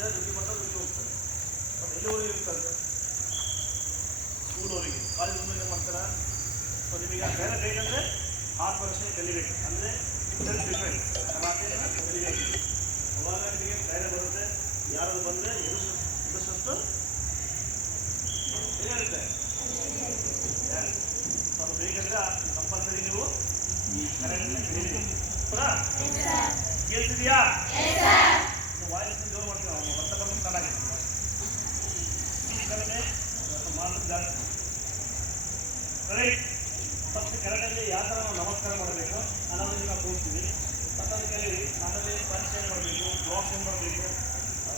ಇದ್ದಾರೆ, ದುಡ್ಡು ಮಾಡ್ತಾರೆ, ದುಡ್ಡು ಹೋಗ್ತಾರೆ. ಬಟ್ ಎಲ್ಲಿವರೆಗೆ ಇರ್ತಾರೆ? ಸ್ಕೂಲ್ವರೆಗೆ. ಕಾಲೇಜ್ ಮುಂದೆ ಏನು ಮಾಡ್ತಾರೆ? ಸೊ ನಿಮಗೆ ಬೇರೆ ಬೇಕಂದರೆ 6% ಕಲಿಬೇಕು, ಅಂದರೆ ಸೆಲ್ಫ್ ಡಿಫೆನ್ಸ್ ಕಲಿಬೇಕು. ಅವಾಗ ನಿಮಗೆ ಧೈರ್ಯ ಬರುತ್ತೆ. ಯಾರಾದ್ರು ಬಂದರೆ ಎದುರಿಸಷ್ಟು ಏನಿರುತ್ತೆ. ಅದು ಬೇಕಂದ್ರೆ ಕಂಪಲ್ಸರಿ ನೀವು ಈ ಕರೆಂಟ್ನ ಕಲಿಬೇಕು. ಕೇಳ್ತಿದೆಯಾ? ವಾಯ್ಸ್ ಜೋರು ಮಾಡ್ತೀವಿ. ಅವ್ನು ಬರ್ತಾ ಬಂದು ಸ್ಟಾರ್ಟ್ ಆಗಿದೆ. ಈ ಕರೆಕ್ಟೇ ಮಾತು ಜಾಸ್ತಿ ಕರೆಕ್ಟ್. ಫಸ್ಟ್ ಕರೆಕ್ಟಲ್ಲಿ ಯಾವ ಥರ ನಾವು ನಮಸ್ಕಾರ ಮಾಡಬೇಕು ಅನ್ನೋದನ್ನು ನಾವು ತೋರಿಸ್ತೀವಿ. ಮತ್ತೊಂದು ಕೇಳಿ ನಮ್ಮಲ್ಲಿ ಪಂಚ್ ಏನು ಮಾಡಬೇಕು, ಬ್ಲಾಕ್ಸ್ ಏನು ಮಾಡಬೇಕು.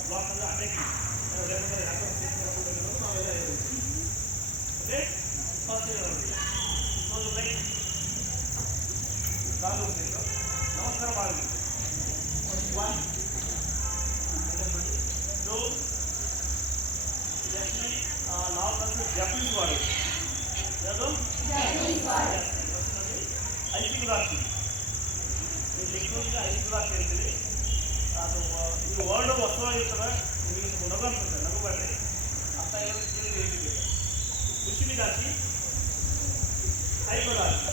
ಬ್ಲಾಕ್ ಅಂದರೆ ಅಟೆಕ್ ನಾವೆಲ್ಲ ಹೇಳ್ತೀವಿ. ಓಕೆ, ಫಸ್ಟ್ ಸೊ ಲೈಕ್ ಕಾಲು ಹೋಗ್ಬೇಕು, ನಮಸ್ಕಾರ ಮಾಡಬೇಕು. ಫಸ್ಟ್ 1 2 ಆ್ಯಕ್ಚುಲಿ ನಾವು ಕಲಿತು ಜಪನೀಸ್ ವಾಡಿ ಯಾವುದು ಐಸಿಗುಲಾಕ್ಷಿ. ಈ ಲಿಕ್ವಿಡ್ಗೆ ಐಸಿಗುಲಾಕ್ಷಿ ಹೇಳ್ತೀವಿ. ಅದು ಇದು ವರ್ಡ್ ಹೊಸವಾಗಿರ್ತದೆ. ನಿಮಗೆ ನಗು ಅನ್ಸುತ್ತೆ, ನಗು ಬೇಡ್ರಿ. ಅರ್ಥ ಕೇಳಿ ಹೇಳ್ತೀವಿ. ಕುಶಿಮಿದಾಕ್ಷಿ, ಹೈಪರಾಕ್ಷಿ.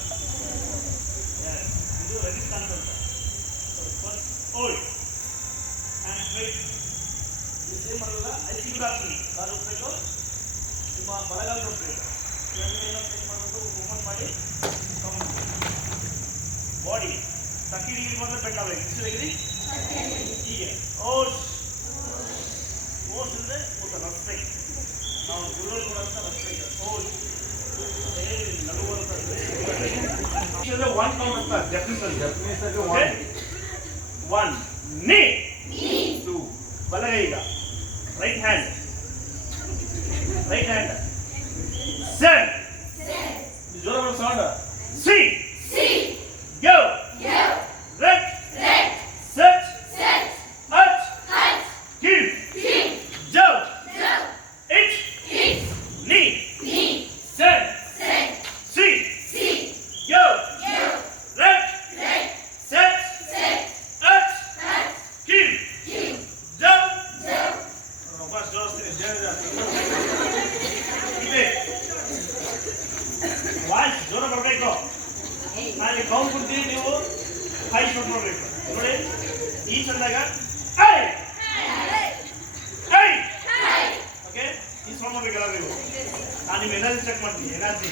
ಇದು ರೆಸಿಸ್ಟೆನ್ಸ್ ಅಂತ. First old and straight. ಇದು ಏನು ಮಾಡೋದಿಲ್ಲ. ಐಸಿಗುಲಾಕ್ಷಿ ಕಾಲು ಹೋಗ್ಬೇಕು, ನಿಮ್ಮ ಬಲಗಾಲ ಹೋಗ್ಬೇಕು. ಏನೋ ಚೆಕ್ ಮಾಡಬೇಕು, ಓಪನ್ ಮಾಡಿ ಬಾಡಿ 30 ಡಿಗ್ರಿ ಮಾತ್ರ ಬೇಕಾಗಬೇಕು. ಎಷ್ಟು ಡಿಗ್ರಿ? ಹೀಗೆ ಓಶ್ ಓಶ್ ಅಂದರೆ ಒಂದು ರೆಸ್ಪೆಕ್ಟ್. ನಾವು ಗುರುಗಳು ಕೊಡುವಂಥ ರೆಸ್ಪೆಕ್ಟ್ ಓಶ್. ನಗು ಬರುತ್ತದೆ. 1 ಕೌಂಟ್ ಅಂತ ಜಪನೀಸಲ್ಲಿ 1 ನೀ 2 ಬಲಗೈ. ಈಗ ರೈಟ್ ಹ್ಯಾಂಡ್ ಸೆಟ್. ಜೋರ ಬರೋ ಸೌಂಡ್. ಸಿ ಗೋ ರೆಟ್ ಸೆಟ್ ಹಚ್ ಕಿಲ್ ಜೌ ಇಟ್ ನೀ ಸೆಟ್ ಸಿ ಗೋ ರೆಟ್ ಸೆಟ್ ಹಚ್ ಕಿಲ್ ಜೌ. ವಾಸ್ ಜೋರಿಸ್ತೀನಿ. ವಾಯ್ಸ್ ಜೋರ ಬರಬೇಕು. ನಾನು ಕೌಂಟ್ ಕೊಡ್ತೀನಿ, ನೀವು ಹೈ ಶೂಟ್ ಮಾಡಬೇಕು. ನೋಡಿ ಈ ಚಂದಾಗ ಓಕೆ. ಈ ಸೌಂಡ್ ಮಾಡಬೇಕಲ್ಲ ನೀವು. ನಾನು ನಿಮ್ಮ ಎನರ್ಜಿ ಚೆಕ್ ಮಾಡ್ತೀನಿ. ಎನರ್ಜಿ